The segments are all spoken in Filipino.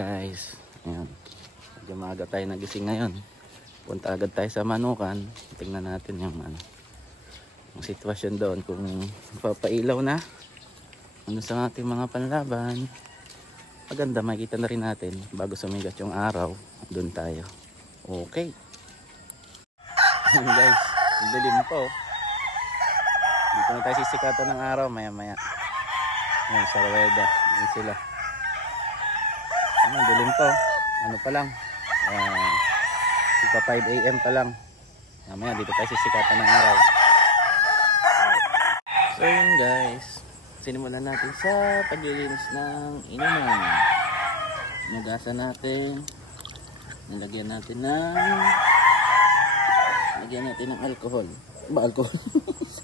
guys, ayan, medyo maaga tayo nagising ngayon. Punta agad tayo sa manukan. Tingnan natin yung sitwasyon doon, kung papailaw na ano sa ating mga panlaban. Maganda, makikita na rin natin bago sumigat yung araw. Doon tayo. Okay. Ayan guys, dilim po. Dito na tayo sisikatan ng araw maya maya. Ayan, sa Rueda. Ayan sila. Ayan, dilim po. Ano pa lang, 5 AM pa lang. Mamaya dito tayo sisikatan ng araw. So yun guys, sinimulan natin sa paglilinis ng inuman. Nagasan natin, nilagyan natin ng alcohol. Ba alcohol?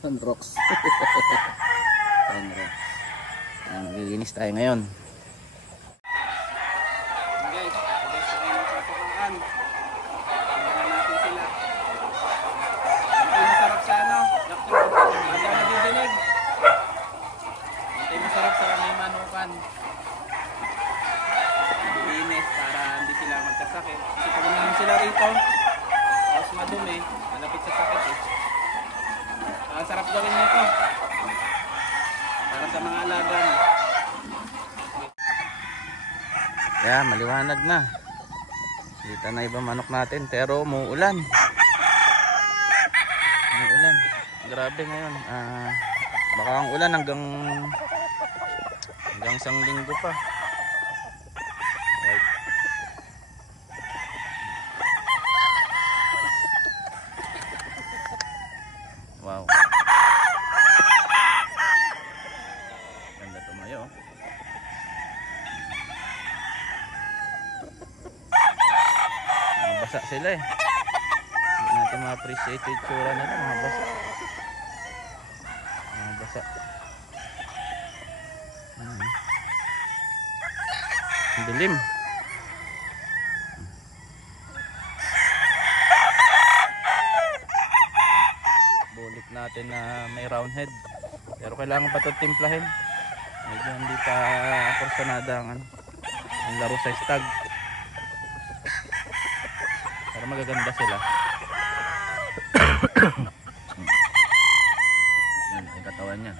Sunrox. Sunrox. Naglilinis tayo ngayon. Guys, tayo ng papakaan. Tingnan natin sila. Ito masarap sa Ada nadidinig. Ito masarap sa may manukan. Linis para hindi sila magkasakit. Kasi pag naman sila rito, tapos madumi, malapit sa sakit eh. Sarap gawin nito para sa mga alaga. Yeah, maliwanag na. Dito na ibang manok natin, pero umuulan. Umuulan. Grabe ngayon. Baka ang ulan hanggang isang linggo pa. Right. Wow. Ganda tumayo. Basa sila eh. Hindi natin ma-appreciate yung itsura nila. Mga basa. Dilim. Bulik natin na may round head. Pero kailangan pa ito timplahin. Medyo hindi pa porsyonada ang laro sa stag. Pero magaganda sila. Yan, yung katawan niya.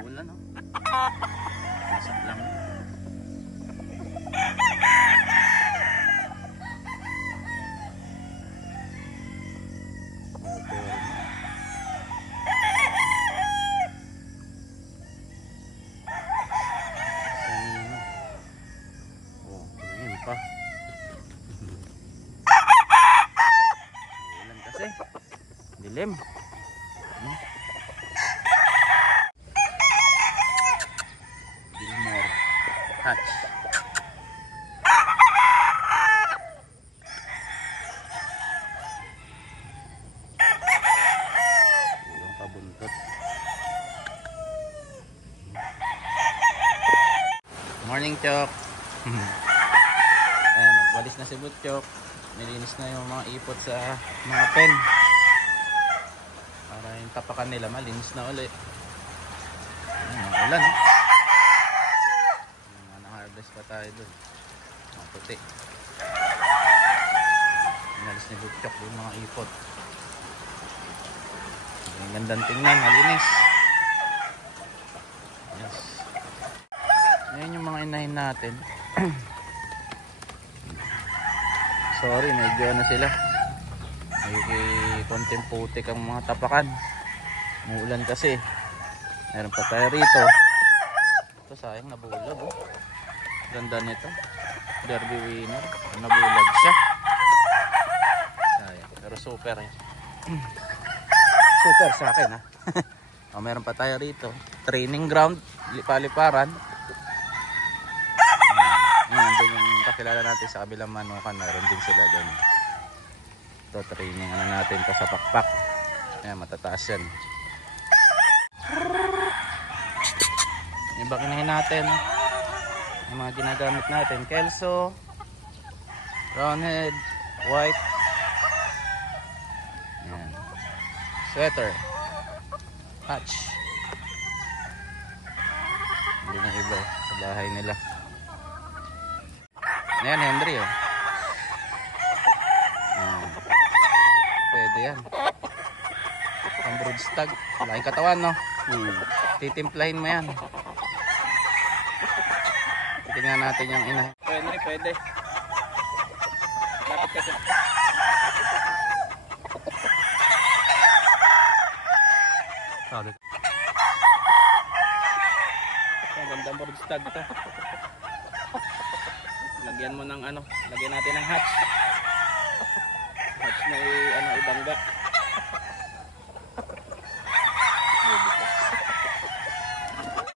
Uulan, no? Masak lang. Ulan kasi dilim. Gilmore hatch. Yung pabuntot. Morning Chok. Ayan, nagwalis na si Butchok. Nilinis na yung mga ipot sa mga pen para yung tapakan nila malinis na ulit. Ulan, na-harvest pa tayo dun, mga puti. Inalis ni Butchok yung mga ipot. Ang gandang tingnan, malinis. Yes. Ngayon yung mga inahin natin. Sorry, medyo ano sila. May konting putik ang mga tapakan. Umuulan kasi. Meron pa tayo rito. Ito sayang, nabulag oh. Ganda nito. Derby winner. Nabulag siya. Sayang. Pero super eh. Super sa akin ha. Oh, meron pa tayo rito. Training ground. Paliparan. Doon yung kakilala natin sa kabilang manukan, meron din sila doon. Ito, training ano natin ito sa pakpak. Ayan, matataas yan. Iba kinahin natin yung mga ginagamit natin. Kelso, roundhead, white. Ayan. Sweater, hatch. Hindi na iba sa bahay nila. Ayan, Henry oh. Pwede yan. Ang broodstag. Laking katawan no. Titimplahin mo yan. Tingnan natin yung ina. Henry, pwede. Lapit kasi. Sorry. Ang gandang broodstag ito. Lagyan mo ng ano, lagyan natin ng hatch. Hatch na ano, ibangga.